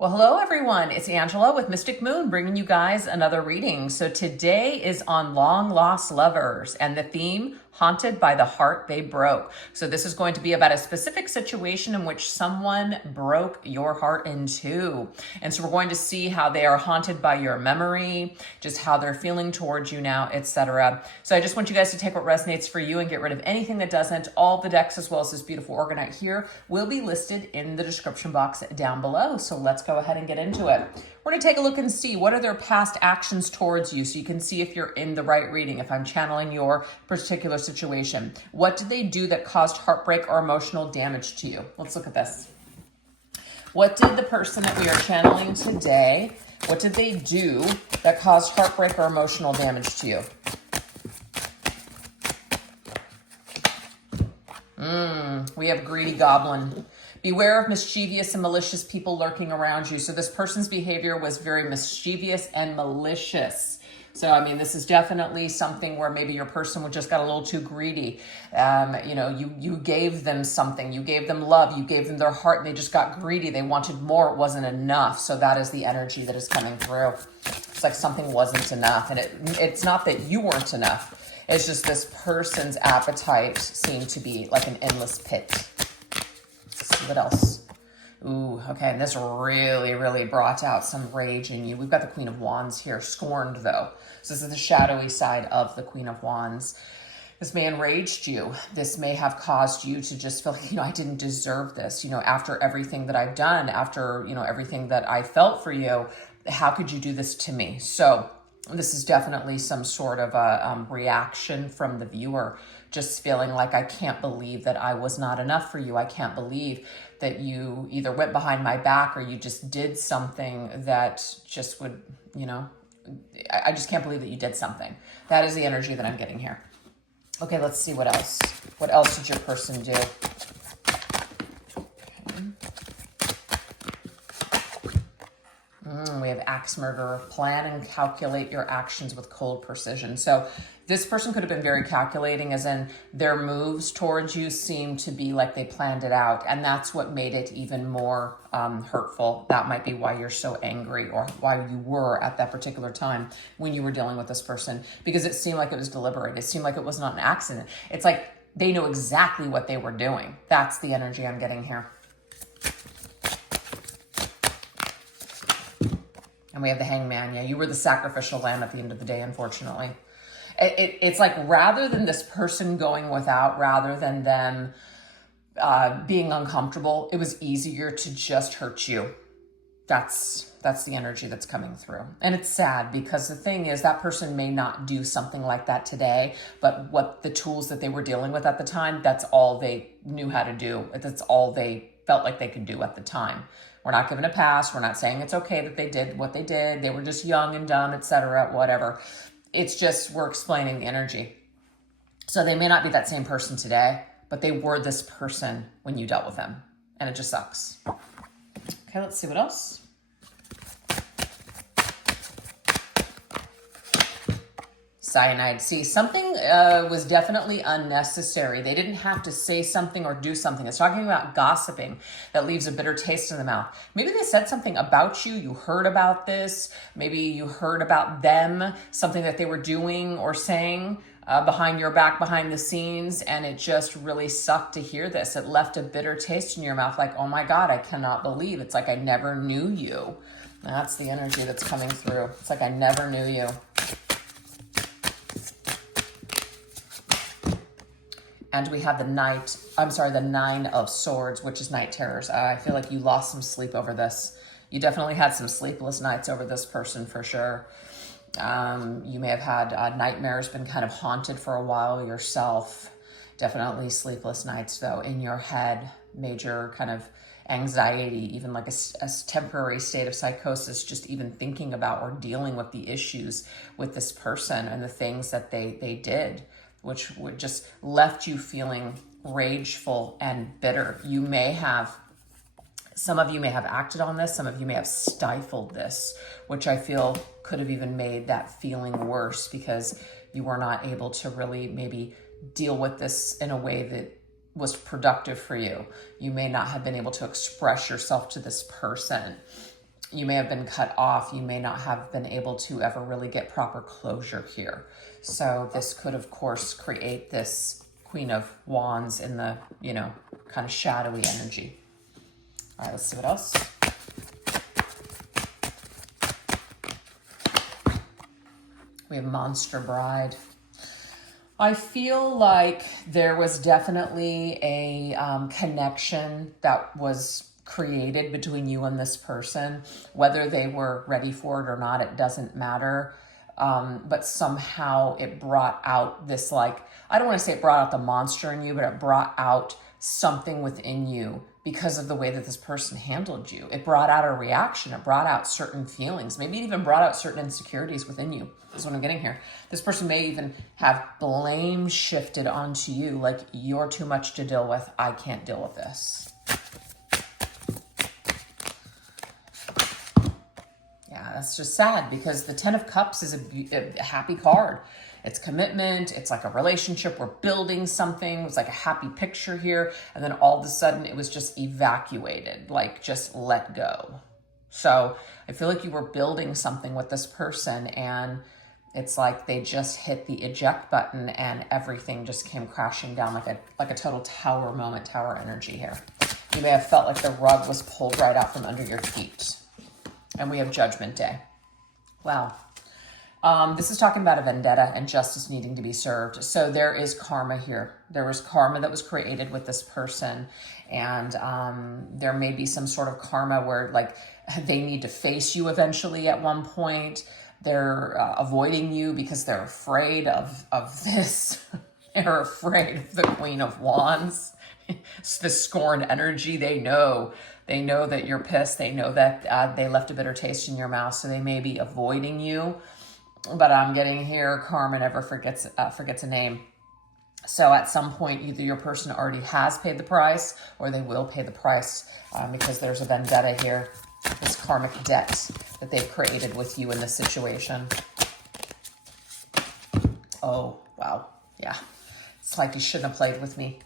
Well, hello everyone. It's Angela with Mystic Moon bringing you guys another reading. So today is on long lost lovers and the theme, haunted by the heart they broke. So this is going to be about a specific situation in which someone broke your heart in two. And so we're going to see how they are haunted by your memory, just how they're feeling towards you now, etc. So I just want you guys to take what resonates for you and get rid of anything that doesn't. All the decks, as well as this beautiful orgonite here, will be listed in the description box down below. So let's go ahead and get into it. We're going to take a look and see what are their past actions towards you, so you can see if you're in the right reading, if I'm channeling your particular situation. What did they do that caused heartbreak or emotional damage to you? Let's look at this. What did the person that we are channeling today, what did they do that caused heartbreak or emotional damage to you? We have greedy goblin. Beware of mischievous and malicious people lurking around you. So this person's behavior was very mischievous and malicious. So, I mean, this is definitely something where maybe your person just got a little too greedy. You gave them something. You gave them love. You gave them their heart, and they just got greedy. They wanted more. It wasn't enough. So that is the energy that is coming through. It's like something wasn't enough. And it's not that you weren't enough. It's just this person's appetite seemed to be like an endless pit. Let's see what else. Ooh, okay, and this really, really brought out some rage in you. We've got the Queen of Wands here, scorned though. So this is the shadowy side of the Queen of Wands. This may enraged you. This may have caused you to just feel like, I didn't deserve this. After everything that I've done, after, everything that I felt for you, how could you do this to me? So this is definitely some sort of a reaction from the viewer, just feeling like, I can't believe that I was not enough for you. I can't believe that you either went behind my back or you just did something that just would, I just can't believe that you did something. That is the energy that I'm getting here. Okay, let's see what else. What else did your person do? We have axe murderer. Plan and calculate your actions with cold precision. So this person could have been very calculating, as in their moves towards you seem to be like they planned it out. And that's what made it even more hurtful. That might be why you're so angry, or why you were at that particular time when you were dealing with this person, because it seemed like it was deliberate. It seemed like it was not an accident. It's like they knew exactly what they were doing. That's the energy I'm getting here. And we have the hangman. Yeah, you were the sacrificial lamb at the end of the day, unfortunately. It's like, rather than this person going without, rather than them being uncomfortable, it was easier to just hurt you. That's the energy that's coming through. And it's sad, because the thing is, that person may not do something like that today, but what the tools that they were dealing with at the time, that's all they knew how to do. That's all they felt like they could do at the time. We're not giving a pass. We're not saying it's okay that they did what they did. They were just young and dumb, etc., whatever. It's just, we're explaining the energy. So they may not be that same person today, but they were this person when you dealt with them. And it just sucks. Okay, let's see what else. Cyanide. See, something was definitely unnecessary. They didn't have to say something or do something. It's talking about gossiping that leaves a bitter taste in the mouth. Maybe they said something about you. You heard about this. Maybe you heard about them, something that they were doing or saying behind your back, behind the scenes, and it just really sucked to hear this. It left a bitter taste in your mouth, like, oh my God, I cannot believe. It's like, I never knew you. That's the energy that's coming through. It's like, I never knew you. And we have the Nine of Swords, which is night terrors. I feel like you lost some sleep over this. You definitely had some sleepless nights over this person for sure. You may have had nightmares, been kind of haunted for a while yourself. Definitely sleepless nights though, in your head. Major kind of anxiety, even like a temporary state of psychosis, just even thinking about or dealing with the issues with this person and the things that they did, which would just left you feeling rageful and bitter. Some of you may have acted on this. Some of you may have stifled this, which I feel could have even made that feeling worse, because you were not able to really maybe deal with this in a way that was productive for you. You may not have been able to express yourself to this person. You may have been cut off. You may not have been able to ever really get proper closure here. So this could, of course, create this Queen of Wands in the, you know, kind of shadowy energy. All right, let's see what else. We have Monster Bride. I feel like there was definitely a connection that was created between you and this person. Whether they were ready for it or not, it doesn't matter. But somehow it brought out this, like, I don't want to say it brought out the monster in you, but it brought out something within you because of the way that this person handled you. It brought out a reaction. It brought out certain feelings. Maybe it even brought out certain insecurities within you. That's what I'm getting here. This person may even have blame shifted onto you, like, you're too much to deal with. I can't deal with this. Yeah, that's just sad because the Ten of Cups is a happy card. It's commitment. It's like a relationship. We're building something. It's like a happy picture here. And then all of a sudden it was just evacuated, like just let go. So I feel like you were building something with this person and it's like they just hit the eject button and everything just came crashing down like a total tower moment, tower energy here. You may have felt like the rug was pulled right out from under your feet. And we have Judgment Day. Wow. This is talking about a vendetta and justice needing to be served. So there is karma here. There was karma that was created with this person. And there may be some sort of karma where, like, they need to face you eventually at one point. They're avoiding you because they're afraid of this. They're afraid of the Queen of Wands. It's the scorned energy. They know that you're pissed. They know that they left a bitter taste in your mouth. So they may be avoiding you. But I'm getting here, karma never forgets a name. So at some point, either your person already has paid the price or they will pay the price because there's a vendetta here, this karmic debt that they've created with you in this situation. Oh, wow. Yeah. It's like you shouldn't have played with me.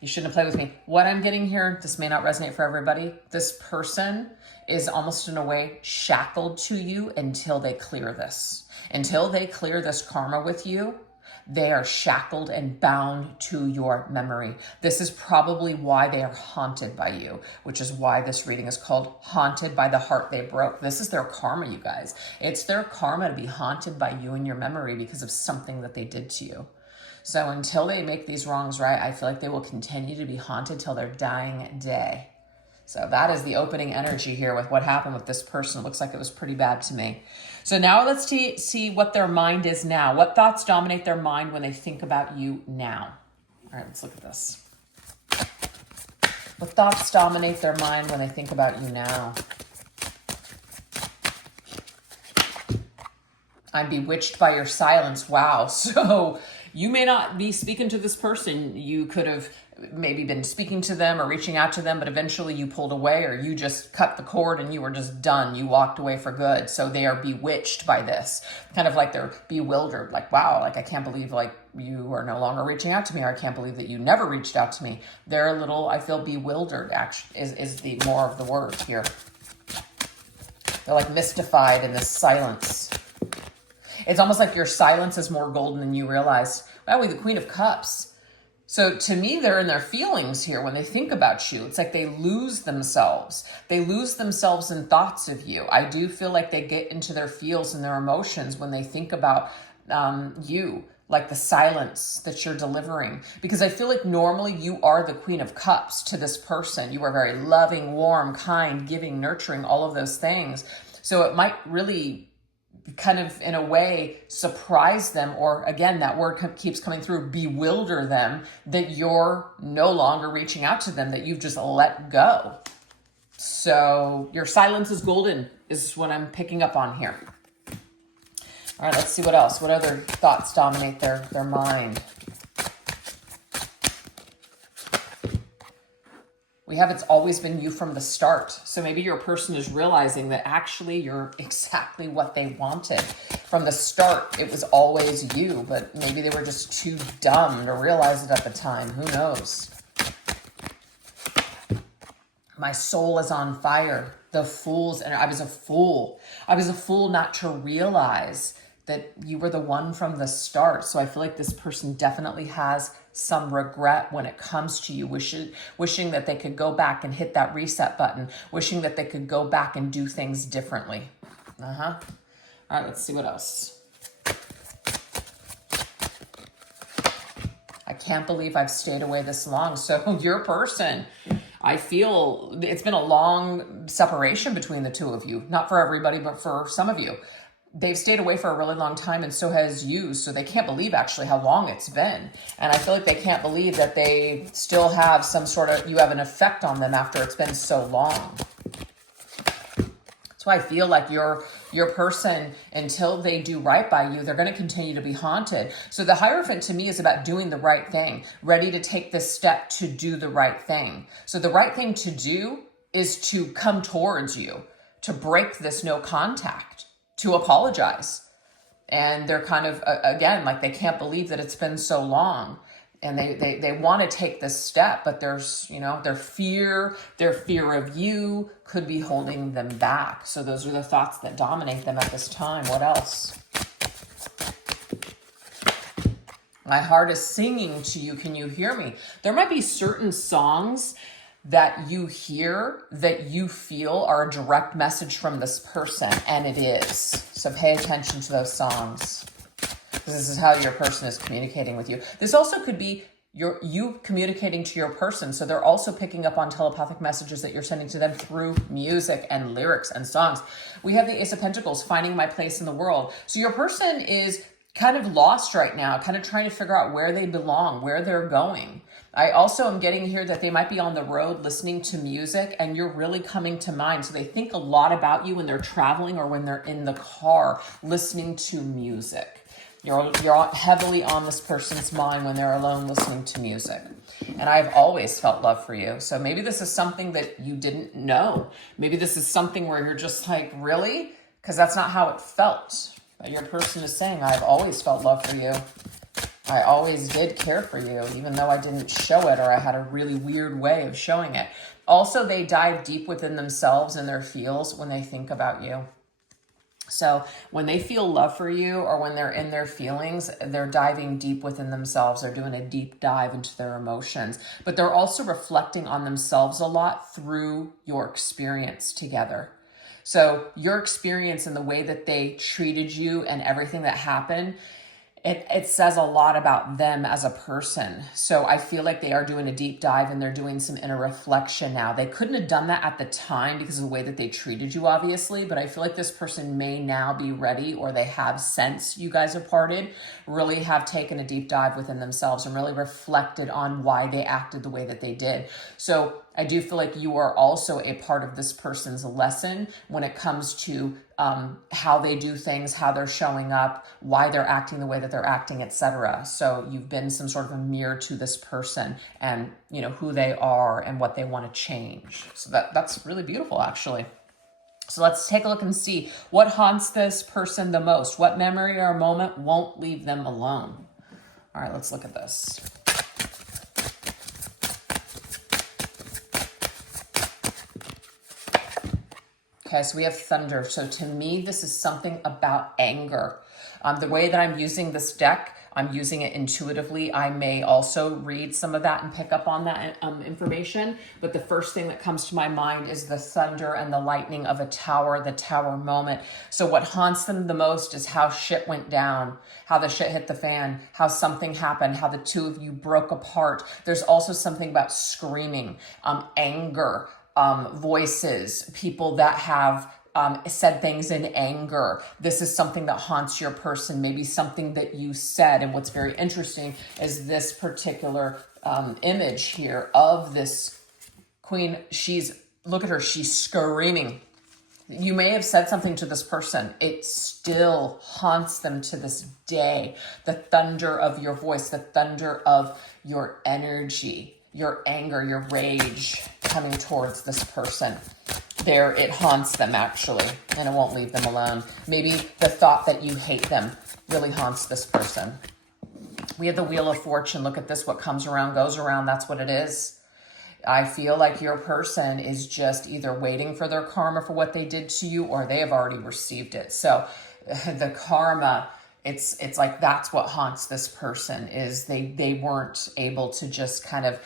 You shouldn't have played with me. What I'm getting here, this may not resonate for everybody. This person is almost in a way shackled to you until they clear this. Until they clear this karma with you, they are shackled and bound to your memory. This is probably why they are haunted by you, which is why this reading is called Haunted by the Heart They Broke. This is their karma, you guys. It's their karma to be haunted by you in your memory because of something that they did to you. So until they make these wrongs right, I feel like they will continue to be haunted till their dying day. So that is the opening energy here with what happened with this person. It looks like it was pretty bad to me. So now let's see what their mind is now. What thoughts dominate their mind when they think about you now? All right, let's look at this. What thoughts dominate their mind when they think about you now? I'm bewitched by your silence. Wow. So you may not be speaking to this person. You could have maybe been speaking to them or reaching out to them, but eventually you pulled away or you just cut the cord and you were just done. You walked away for good. So they are bewitched by this, kind of like they're bewildered. Like, wow, like I can't believe like you are no longer reaching out to me, or I can't believe that you never reached out to me. They're a little, I feel bewildered actually is the more of the word here. They're like mystified in this silence. It's almost like your silence is more golden than you realize. Wow, the Queen of Cups. So to me, they're in their feelings here when they think about you. It's like they lose themselves. They lose themselves in thoughts of you. I do feel like they get into their feels and their emotions when they think about you, like the silence that you're delivering. Because I feel like normally you are the Queen of Cups to this person. You are very loving, warm, kind, giving, nurturing, all of those things. So it might really kind of in a way surprise them, or again, that word keeps coming through, bewilder them, that you're no longer reaching out to them, that you've just let go. So your silence is golden is what I'm picking up on here. All right, let's see what else. What other thoughts dominate their mind? We have it's always been you from the start. So maybe your person is realizing that actually you're exactly what they wanted. From the start, it was always you, but maybe they were just too dumb to realize it at the time. Who knows? My soul is on fire. The Fool's, and I was a fool. I was a fool not to realize that you were the one from the start. So I feel like this person definitely has some regret when it comes to you, wishing that they could go back and hit that reset button, wishing that they could go back and do things differently. All right, let's see what else. I can't believe I've stayed away this long. So your person, I feel it's been a long separation between the two of you. Not for everybody, but for some of you. They've stayed away for a really long time, and so has you. So they can't believe actually how long it's been. And I feel like they can't believe that they still have some sort of, you have an effect on them after it's been so long. So I feel like your person, until they do right by you, they're going to continue to be haunted. So the Hierophant to me is about doing the right thing, ready to take this step to do the right thing. So the right thing to do is to come towards you, to break this no contact, to apologize. And they're kind of, again, like they can't believe that it's been so long. And they want to take this step, but there's, their fear of you could be holding them back. So those are the thoughts that dominate them at this time. What else? My heart is singing to you. Can you hear me? There might be certain songs that you hear that you feel are a direct message from this person, and it is. So pay attention to those songs. This is how your person is communicating with you. This also could be you communicating to your person. So they're also picking up on telepathic messages that you're sending to them through music and lyrics and songs. We have the Ace of Pentacles, finding my place in the world. So your person is kind of lost right now, kind of trying to figure out where they belong, where they're going. I also am getting here that they might be on the road listening to music, and you're really coming to mind. So they think a lot about you when they're traveling or when they're in the car listening to music. You're heavily on this person's mind when they're alone listening to music. And I've always felt love for you. So maybe this is something that you didn't know. Maybe this is something where you're just like, really? Because that's not how it felt. But your person is saying, I've always felt love for you. I always did care for you, even though I didn't show it, or I had a really weird way of showing it. Also, they dive deep within themselves and their feels when they think about you. So when they feel love for you, or when they're in their feelings, they're diving deep within themselves. They're doing a deep dive into their emotions, but they're also reflecting on themselves a lot through your experience together. So your experience and the way that they treated you and everything that happened, it says a lot about them as a person. So I feel like they are doing a deep dive and they're doing some inner reflection now. They couldn't have done that at the time because of the way that they treated you, obviously, but I feel like this person may now be ready, or they have, since you guys have parted, really have taken a deep dive within themselves and really reflected on why they acted the way that they did. So I do feel like you are also a part of this person's lesson when it comes to how they do things, how they're showing up, why they're acting the way that they're acting, etc. So you've been some sort of a mirror to this person, and who they are and what they want to change. So that's really beautiful, actually. So let's take a look and see what haunts this person the most. What memory or moment won't leave them alone? All right, let's look at this. Okay, so we have thunder. So to me, this is something about anger. The way that I'm using this deck, I'm using it intuitively. I may also read some of that and pick up on that information. But the first thing that comes to my mind is the thunder and the lightning of a tower, the tower moment. So what haunts them the most is how shit went down, how the shit hit the fan, how something happened, how the two of you broke apart. There's also something about screaming, anger, voices, people that have said things in anger. This is something that haunts your person, maybe something that you said. And what's very interesting is this particular image here of this queen. Look at her, she's screaming. You may have said something to this person. It still haunts them to this day. The thunder of your voice, the thunder of your energy, your anger, your rage coming towards this person. It haunts them, actually, and it won't leave them alone. Maybe the thought that you hate them really haunts this person. We have the Wheel of Fortune. Look at this. What comes around goes around. That's what it is. I feel like your person is just either waiting for their karma for what they did to you, or they have already received it. So the karma, it's like that's what haunts this person, is they weren't able to just kind of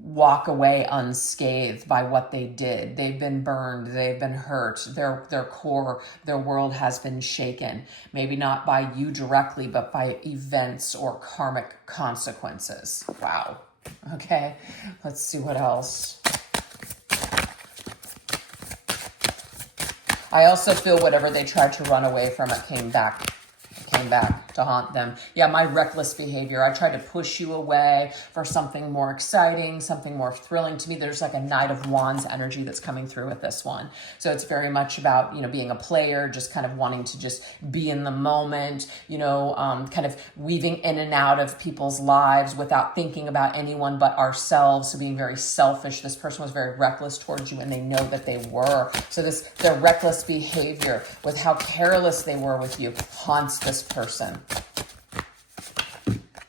walk away unscathed by what they did. They've been burned, they've been hurt, their core, their world has been shaken. Maybe not by you directly, but by events or karmic consequences. Wow. Okay, let's see what else. I also feel whatever they tried to run away from, it came back to haunt them. Yeah, my reckless behavior. I tried to push you away for something more exciting, something more thrilling to me. There's like a Knight of Wands energy that's coming through with this one. So it's very much about, being a player, just kind of wanting to just be in the moment, kind of weaving in and out of people's lives without thinking about anyone but ourselves. So being very selfish. This person was very reckless towards you, and they know that they were. So their reckless behavior with how careless they were with you haunts this person.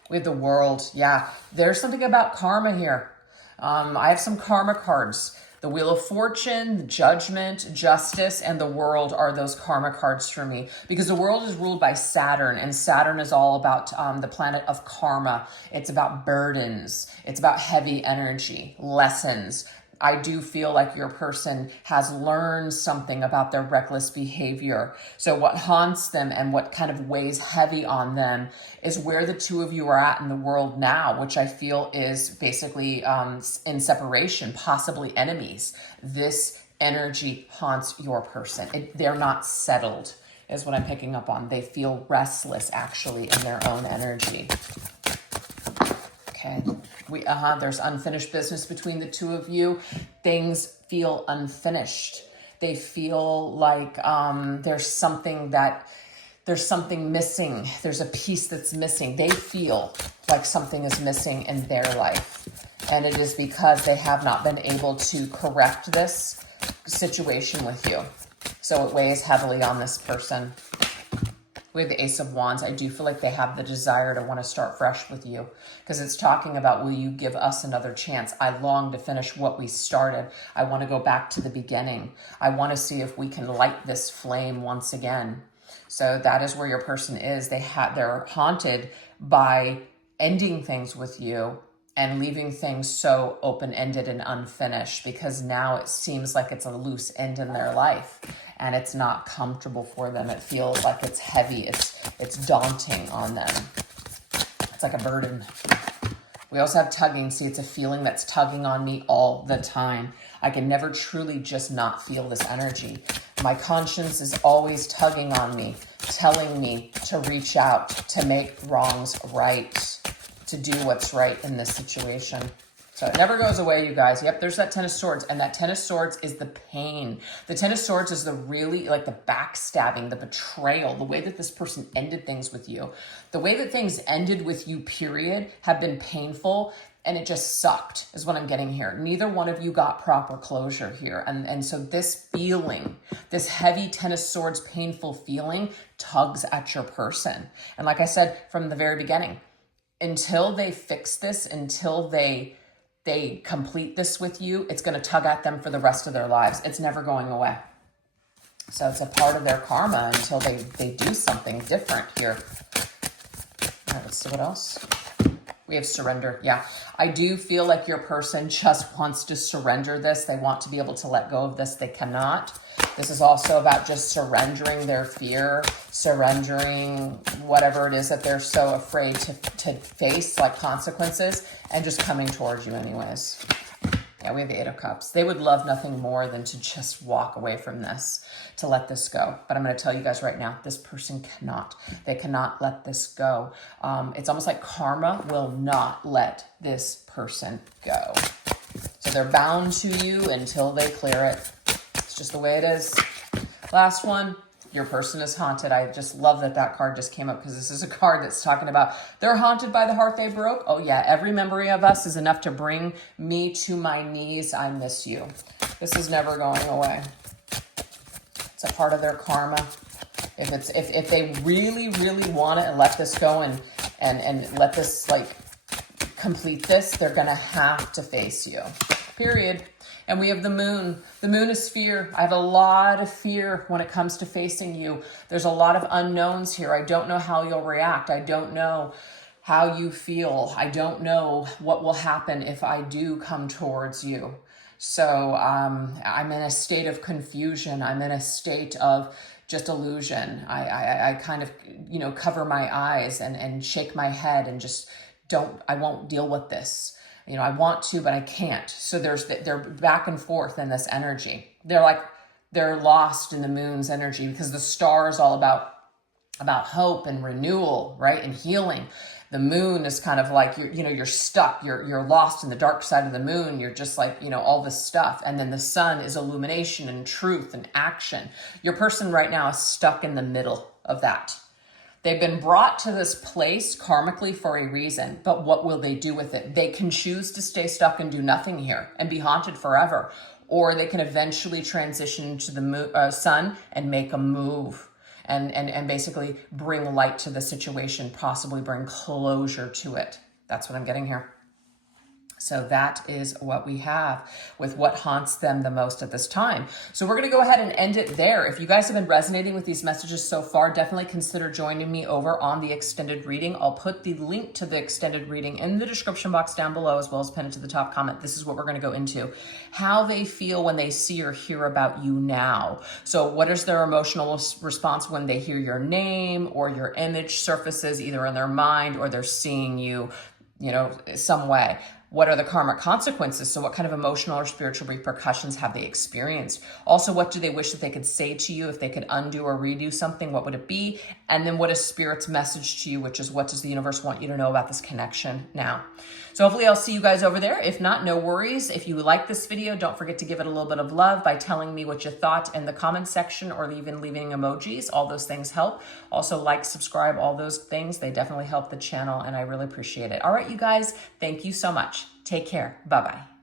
We have the World. Yeah, there's something about karma here. I have some karma cards. The Wheel of Fortune, the Judgment, Justice, and the World are those karma cards for me, because the World is ruled by Saturn, and Saturn is all about the planet of karma. It's about burdens. It's about heavy energy, lessons. I do feel like your person has learned something about their reckless behavior. So what haunts them and what kind of weighs heavy on them is where the two of you are at in the world now, which I feel is basically in separation, possibly enemies. This energy haunts your person. They're not settled, is what I'm picking up on. They feel restless, actually, in their own energy. Okay. There's unfinished business between the two of you. Things feel unfinished. They feel like there's something missing. There's a piece that's missing. They feel like something is missing in their life. And it is because they have not been able to correct this situation with you. So it weighs heavily on this person. We have the Ace of Wands. I do feel like they have the desire to want to start fresh with you, because it's talking about, will you give us another chance? I long to finish what we started. I want to go back to the beginning. I want to see if we can light this flame once again. So that is where your person is. They're haunted by ending things with you and leaving things so open-ended and unfinished, because now it seems like it's a loose end in their life. And it's not comfortable for them. It feels like it's heavy. It's daunting on them. It's like a burden. We also have tugging. See, it's a feeling that's tugging on me all the time. I can never truly just not feel this energy. My conscience is always tugging on me, telling me to reach out, to make wrongs right, to do what's right in this situation. So it never goes away, you guys. Yep, there's that Ten of Swords. And that Ten of Swords is the pain. The Ten of Swords is the backstabbing, the betrayal, the way that this person ended things with you. The way that things ended with you, period, have been painful. And it just sucked, is what I'm getting here. Neither one of you got proper closure here. And so this feeling, this heavy Ten of Swords, painful feeling, tugs at your person. And like I said from the very beginning, until they fix this, until they complete this with you, it's going to tug at them for the rest of their lives. It's never going away. So it's a part of their karma until they do something different here. All right, let's see what else. We have surrender. Yeah, I do feel like your person just wants to surrender this. They want to be able to let go of this. They cannot. This is also about just surrendering their fear, surrendering whatever it is that they're so afraid to face, like consequences, and just coming towards you anyways. Yeah, we have the Eight of Cups. They would love nothing more than to just walk away from this, to let this go. But I'm going to tell you guys right now, this person cannot. They cannot let this go. It's almost like karma will not let this person go. So they're bound to you until they clear it. It's just the way it is. Last one. Your person is haunted. I just love that card just came up, because this is a card that's talking about they're haunted by the heart they broke. Oh yeah, every memory of us is enough to bring me to my knees. I miss you. This is never going away. It's a part of their karma. If they really, really want it and let this go and let this complete this, they're gonna have to face you. period. And we have the moon. The moon is fear. I have a lot of fear when it comes to facing you. There's a lot of unknowns here. I don't know how you'll react. I don't know how you feel. I don't know what will happen if I do come towards you. So I'm in a state of confusion. I'm in a state of just illusion. I kind of, cover my eyes and shake my head and just I won't deal with this. I want to, but I can't. So they're back and forth in this energy. They're lost in the moon's energy, because the star is all about hope and renewal, right? And healing. The moon is kind of like, you're stuck. You're lost in the dark side of the moon. You're just like, all this stuff. And then the sun is illumination and truth and action. Your person right now is stuck in the middle of that. They've been brought to this place karmically for a reason, but what will they do with it? They can choose to stay stuck and do nothing here and be haunted forever, or they can eventually transition to the sun and make a move and basically bring light to the situation, possibly bring closure to it. That's what I'm getting here. So that is what we have with what haunts them the most at this time. So we're going to go ahead and end it there. If you guys have been resonating with these messages so far, definitely consider joining me over on the extended reading. I'll put the link to the extended reading in the description box down below, as well as pin it to the top comment. This is what we're going to go into. How they feel when they see or hear about you now. So what is their emotional response when they hear your name or your image surfaces either in their mind or they're seeing you, some way? What are the karmic consequences? So what kind of emotional or spiritual repercussions have they experienced? Also, what do they wish that they could say to you if they could undo or redo something? What would it be? And then what is Spirit's message to you, which is what does the universe want you to know about this connection now? So hopefully I'll see you guys over there. If not, no worries. If you like this video, don't forget to give it a little bit of love by telling me what you thought in the comment section, or even leaving emojis. All those things help. Also like, subscribe, all those things. They definitely help the channel, and I really appreciate it. All right, you guys, thank you so much. Take care. Bye-bye.